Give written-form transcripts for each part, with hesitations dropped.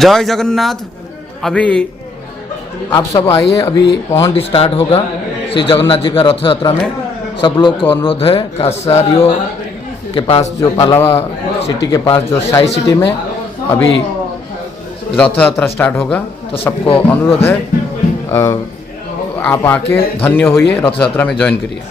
जय जगन्नाथ। अभी आप सब आइए, अभी पहुंच स्टार्ट होगा श्री जगन्नाथ जी का रथ यात्रा में। सब लोग को अनुरोध है, कासारियो के पास जो पालावा सिटी के पास जो साई सिटी में अभी रथ यात्रा स्टार्ट होगा, तो सबको अनुरोध है आप आके धन्य होइए, रथ यात्रा में ज्वाइन करिए।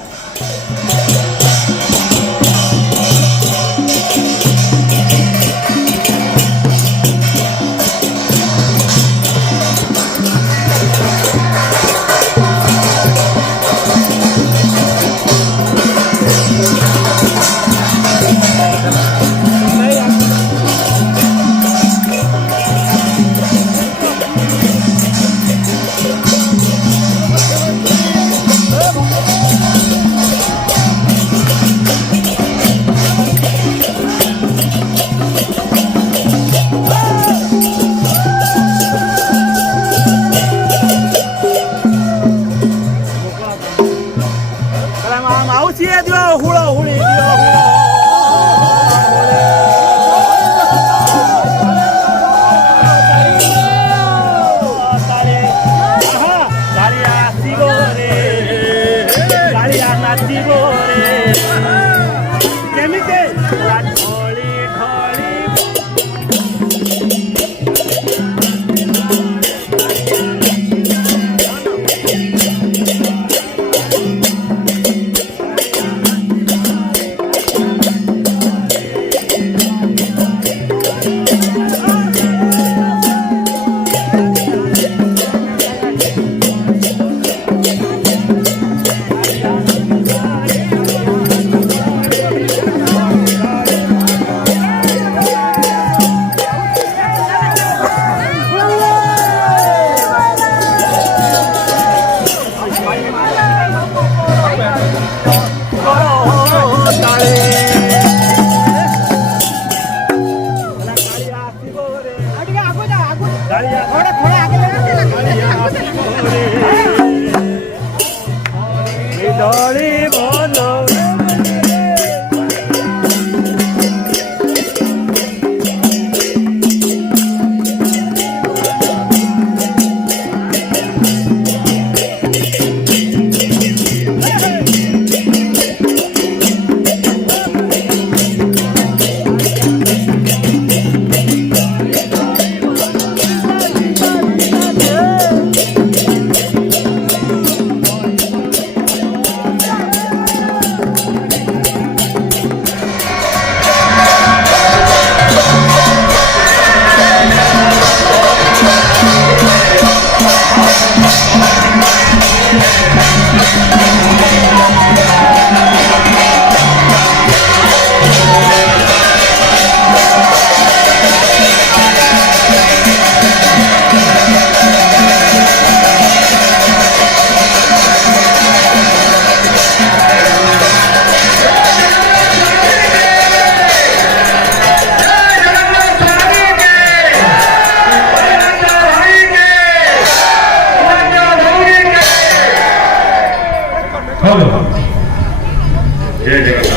जय जगन्नाथ,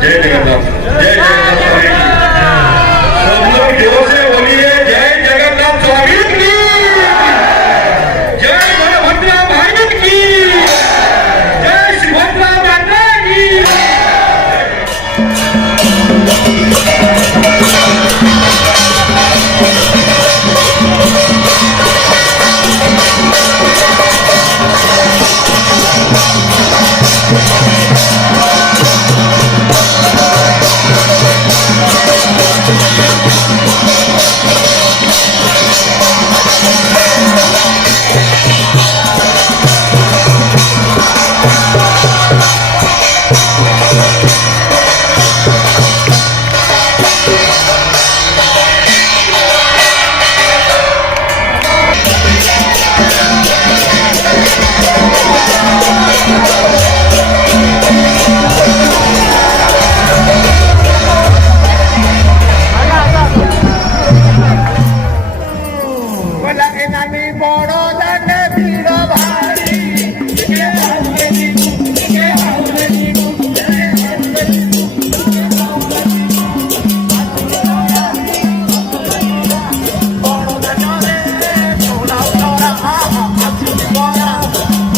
जय जगन्नाथ, जय जगन्नाथ स्वामी की। सब लोग जोर से बोलिए जय जगन्नाथ स्वामी की, जय बलभद्रा भाई की, जय सुभद्रा माता की।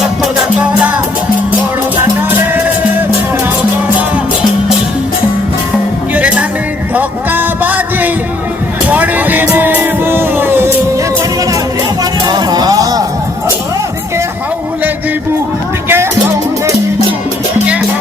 ରଥଯାତ୍ରା ବଡ଼ ଦାଣ୍ଡରେ କେଜାଣି ଧକ୍କା ବାଜି ପଡ଼ିଯିବୁ ଟିକେ ହାଉଲେ ଯିବୁ ଟିକେ ହାଉଲେ ଯିବୁ ଟିକେ ହାଉଲେ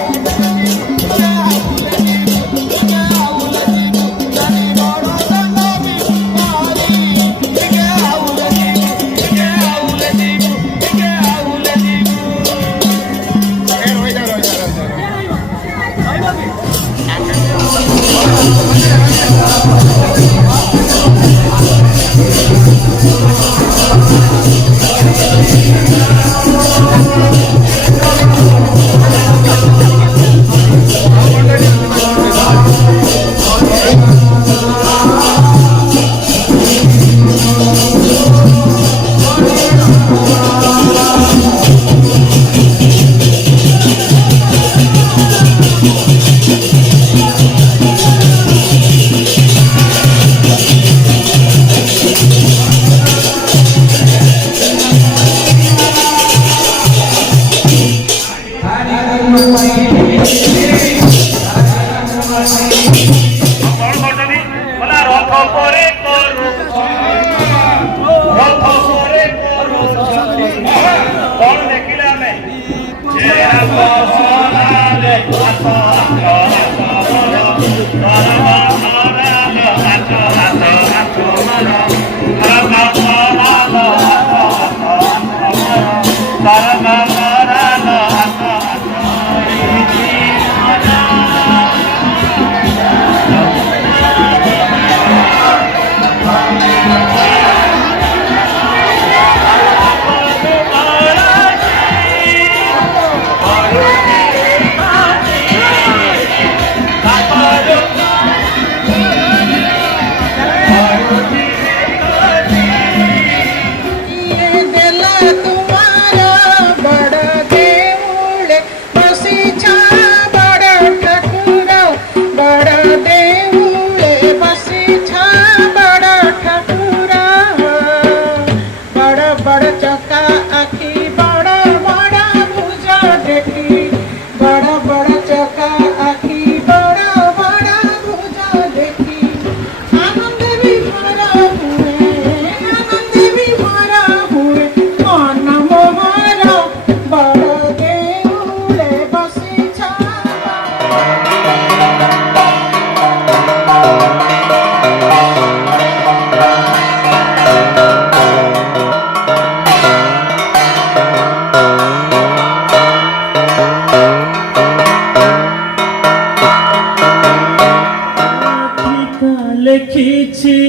लिखिछि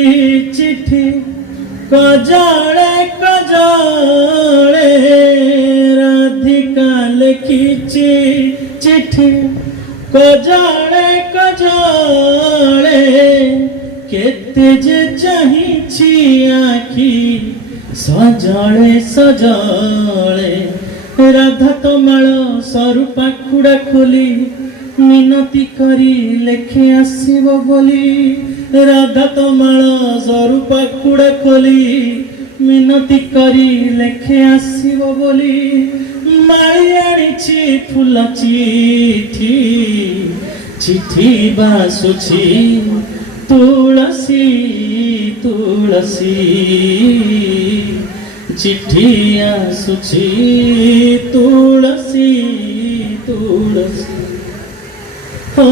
चिट्ठी कजड़े कजड़े राधिका लिखिछि चिट्ठी कजड़े कजड़े केते जे चाहिछि आखि सजळे सजळे राधा तमाळ सरू पाखुड़ा खोली मिनती करी लेखे आसीबो बोली राधा तमाळ सरू पाखुड़ा खोली मिनती करी लेखे आसीबो बोली माळी आनिछि फूल चिठी चिठी बासुछि तुलसी तुलसी चिट्ठी आसुछि तुलसी तुलसी हो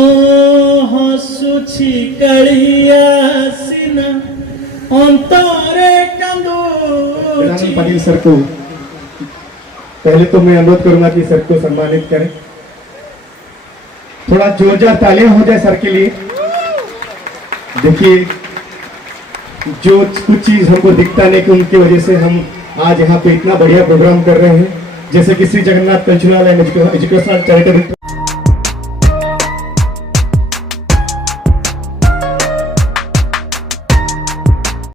हसुछि कालिया सिना अंतरे कांदुछि। पाटिल सर को पहले तो मैं अनुरोध करूंगा कि सर को सम्मानित करें। थोड़ा जोरदार तालियां हो जाए सर के लिए। देखिए जो कुछ चीज हमको दिखता नहीं कि उनकी वजह से हम आज यहाँ पे इतना बढ़िया प्रोग्राम कर रहे हैं, जैसे कि Shri Jagannath cultural and educational charitable